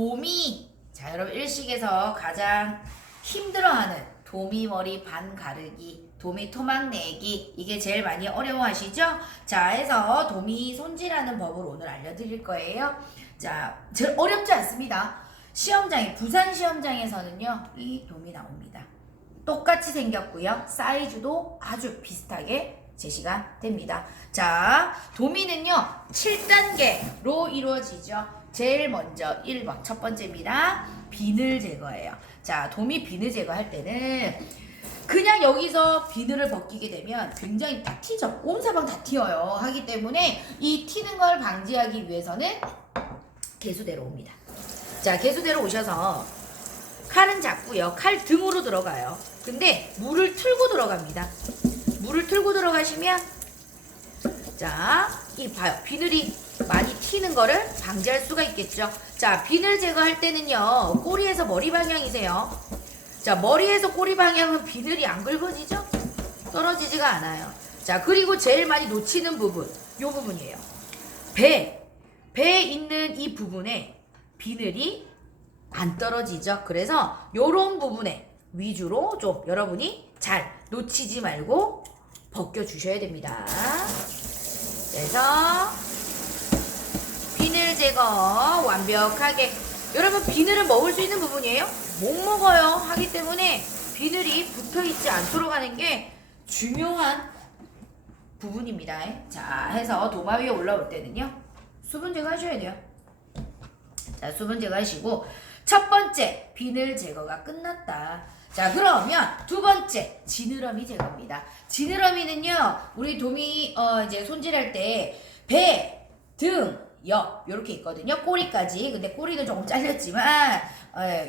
도미. 자, 여러분 일식에서 가장 힘들어하는 도미 머리 반 가르기, 도미 토막 내기, 이게 제일 많이 어려워하시죠? 자, 해서 도미 손질하는 법을 오늘 알려드릴 거예요. 자, 제일 어렵지 않습니다. 시험장에, 부산 시험장에서는요, 이 도미 나옵니다. 똑같이 생겼고요. 사이즈도 아주 비슷하게 제시가 됩니다. 자, 도미는요, 7단계로 이루어지죠. 제일 먼저 1번 첫 번째입니다. 비늘 제거예요. 자, 도미 비늘 제거할 때는 그냥 여기서 비늘을 벗기게 되면 굉장히 다 튀죠. 온 사방 다 튀어요. 하기 때문에 이 튀는 걸 방지하기 위해서는 개수대로 옵니다. 자, 개수대로 오셔서 칼은 작고요. 칼 등으로 들어가요. 근데 물을 틀고 들어갑니다. 물을 틀고 들어가시면 자, 이 봐요. 비늘이 많이 튀는 거를 방지할 수가 있겠죠. 자, 비늘 제거할 때는요, 꼬리에서 머리 방향이세요. 자, 머리에서 꼬리 방향은 비늘이 안 긁어지죠? 떨어지지가 않아요. 자, 그리고 제일 많이 놓치는 부분, 요 부분이에요. 배에 있는 이 부분에 비늘이 안 떨어지죠. 그래서 요런 부분에 위주로 좀 여러분이 잘 놓치지 말고 벗겨주셔야 됩니다. 그래서 비늘 제거 완벽하게. 여러분, 비늘은 먹을 수 있는 부분이에요? 못 먹어요. 하기 때문에 비늘이 붙어있지 않도록 하는 게 중요한 부분입니다. 자, 해서 도마 위에 올라올 때는요, 수분 제거하셔야 돼요. 자, 수분 제거하시고, 첫 번째 비늘 제거가 끝났다. 자, 그러면 두 번째 지느러미 제거입니다. 지느러미는요, 우리 도미 이제 손질할 때 배, 등, 옆 이렇게 있거든요. 꼬리까지. 근데 꼬리는 조금 잘렸지만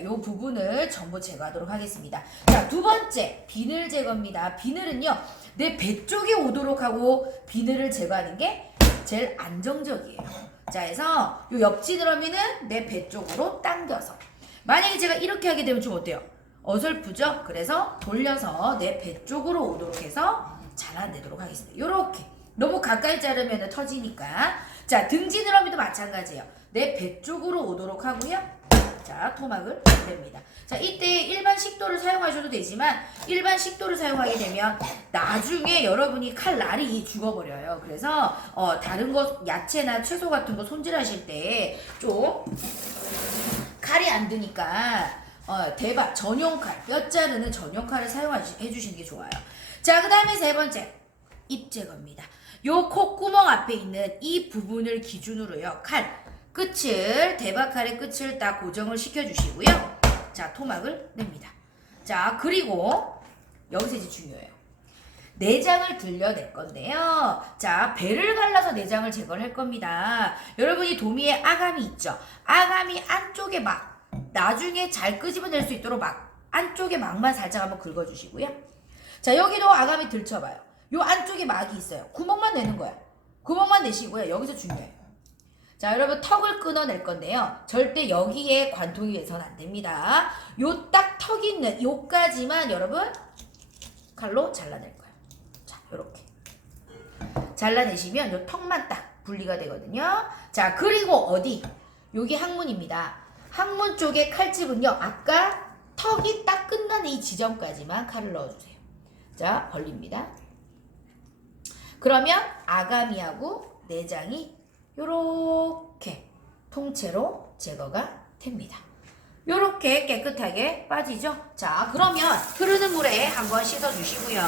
요 부분을 전부 제거하도록 하겠습니다. 자, 두 번째 비늘 제거입니다. 비늘은요, 내 배 쪽에 오도록 하고 비늘을 제거하는 게 제일 안정적이에요. 자, 해서 요 옆 지느러미는 내 배 쪽으로 당겨서, 만약에 제가 이렇게 하게 되면 좀 어때요? 어설프죠? 그래서 돌려서 내 배 쪽으로 오도록 해서 잘라내도록 하겠습니다. 요렇게. 너무 가까이 자르면 터지니까. 자, 등 지느러미도 마찬가지예요. 내 배 쪽으로 오도록 하고요. 자, 토막을 냅니다. 자, 이때 일반 식도를 사용하셔도 되지만, 일반 식도를 사용하게 되면 나중에 여러분이 칼날이 죽어버려요. 그래서 다른 거, 야채나 채소 같은 거 손질하실 때 좀 칼이 안 드니까 대박 전용칼, 뼈 자르는 전용칼을 사용해주시는 게 좋아요. 자, 그 다음에 세 번째 입 제거입니다. 요 콧구멍 앞에 있는 이 부분을 기준으로요, 칼 끝을, 대박칼의 끝을 딱 고정을 시켜주시고요. 자, 토막을 냅니다. 자, 그리고 여기서 이제 중요해요. 내장을 들려낼 건데요. 자, 배를 갈라서 내장을 제거를 할 겁니다. 여러분이 도미에 아감이 있죠? 아감이 안쪽에 막, 나중에 잘 끄집어낼 수 있도록 막, 안쪽에 막만 살짝 한번 긁어주시고요. 자, 여기도 아감이 들쳐봐요. 요 안쪽에 막이 있어요. 구멍만 내는 거야. 구멍만 내시고요. 여기서 중요해요. 자, 여러분, 턱을 끊어낼 건데요. 절대 여기에 관통이 돼서는 안 됩니다. 요 딱 턱 있는 요까지만 여러분 칼로 잘라낼 거예요. 자, 요렇게 잘라내시면 요 턱만 딱 분리가 되거든요. 자, 그리고 어디? 여기 항문입니다. 항문 쪽에 칼집은요, 아까 턱이 딱 끝나는 이 지점까지만 칼을 넣어주세요. 자, 벌립니다. 그러면 아가미하고 내장이 요렇게 통째로 제거가 됩니다. 요렇게 깨끗하게 빠지죠? 자, 그러면 흐르는 물에 한번 씻어주시고요.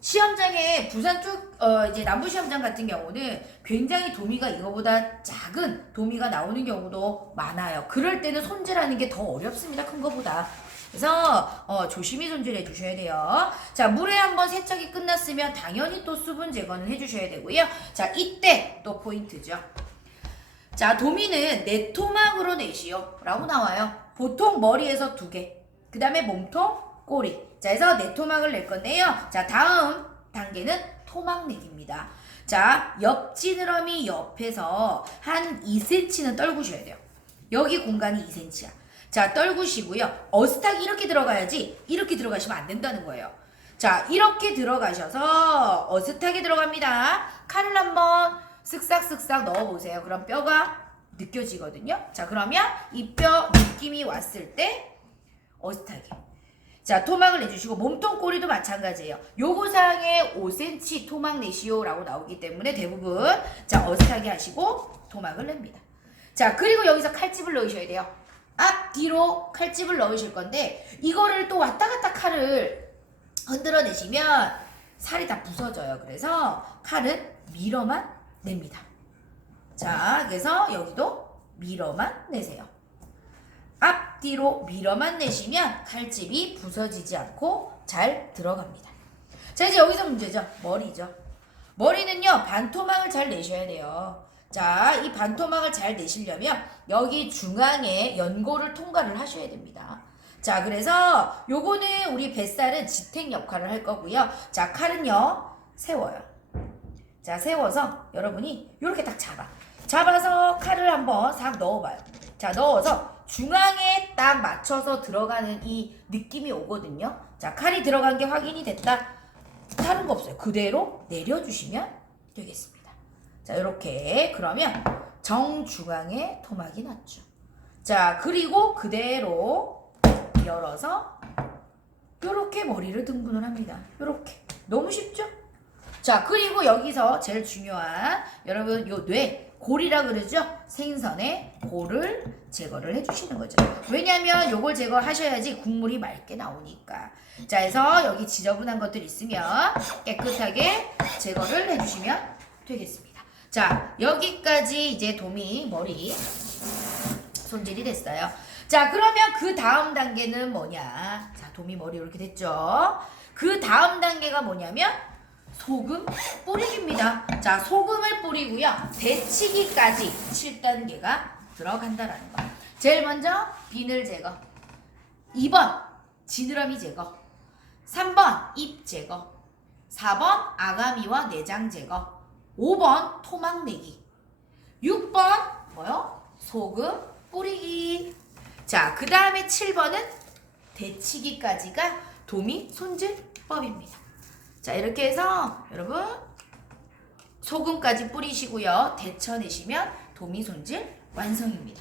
시험장에 부산 쪽, 이제 남부 시험장 같은 경우는 굉장히 도미가 이거보다 작은 도미가 나오는 경우도 많아요. 그럴 때는 손질하는 게 더 어렵습니다. 큰 거보다. 그래서 조심히 손질해 주셔야 돼요. 자, 물에 한번 세척이 끝났으면 당연히 또 수분 제거는 해주셔야 되고요. 자, 이때 또 포인트죠. 자, 도미는 네 토막으로 내시오 라고 나와요. 보통 머리에서 2개, 그 다음에 몸통, 꼬리. 자, 해서 네 토막을 낼 건데요. 자, 다음 단계는 토막 내기입니다. 자, 옆 지느러미 옆에서 한 2cm는 떨구셔야 돼요. 여기 공간이 2cm야. 자, 떨구시고요. 어스탁이 이렇게 들어가야지 이렇게 들어가시면 안 된다는 거예요. 자, 이렇게 들어가셔서 어스탁에 들어갑니다. 칼을 한번 쓱싹쓱싹 넣어보세요. 그럼 뼈가 느껴지거든요. 자, 그러면 이 뼈 느낌이 왔을 때 어슷하게. 자, 토막을 내주시고 몸통 꼬리도 마찬가지예요. 요구사항에 5cm 토막 내시오라고 나오기 때문에 대부분 자 어슷하게 하시고 토막을 냅니다. 자, 그리고 여기서 칼집을 넣으셔야 돼요. 앞, 뒤로 칼집을 넣으실 건데 이거를 또 왔다 갔다 칼을 흔들어 내시면 살이 다 부서져요. 그래서 칼은 밀어만 냅니다. 자, 그래서 여기도 밀어만 내세요. 앞뒤로 밀어만 내시면 칼집이 부서지지 않고 잘 들어갑니다. 자, 이제 여기서 문제죠. 머리죠. 머리는요, 반토막을 잘 내셔야 돼요. 자, 이 반토막을 잘 내시려면 여기 중앙에 연고를 통과를 하셔야 됩니다. 자, 그래서 요거는 우리 뱃살은 지탱 역할을 할 거고요. 자, 칼은요, 세워요. 자, 세워서 여러분이 이렇게 딱 잡아서 칼을 한번 싹 넣어봐요. 자, 넣어서 중앙에 딱 맞춰서 들어가는 이 느낌이 오거든요. 자, 칼이 들어간 게 확인이 됐다. 다른 거 없어요. 그대로 내려주시면 되겠습니다. 자, 이렇게 그러면 정중앙에 토막이 났죠. 자, 그리고 그대로 열어서 이렇게 머리를 등분을 합니다. 이렇게. 너무 쉽죠? 자, 그리고 여기서 제일 중요한 여러분 요 뇌 골이라 그러죠? 생선의 골을 제거를 해주시는 거죠. 왜냐면 요걸 제거하셔야지 국물이 맑게 나오니까. 자, 그래서 여기 지저분한 것들 있으면 깨끗하게 제거를 해주시면 되겠습니다. 자, 여기까지 이제 도미 머리 손질이 됐어요. 자, 그러면 그 다음 단계는 뭐냐? 자, 도미 머리 이렇게 됐죠? 그 다음 단계가 뭐냐면 소금 뿌리기입니다. 자, 소금을 뿌리고요. 데치기까지 7단계가 들어간다라는 거. 제일 먼저 비늘 제거. 2번 지느러미 제거. 3번 입 제거. 4번 아가미와 내장 제거. 5번 토막 내기. 6번 뭐요? 소금 뿌리기. 자, 그 다음에 7번은 데치기까지가 도미 손질법입니다. 자, 이렇게 해서 여러분 소금까지 뿌리시고요. 데쳐내시면 도미 손질 완성입니다.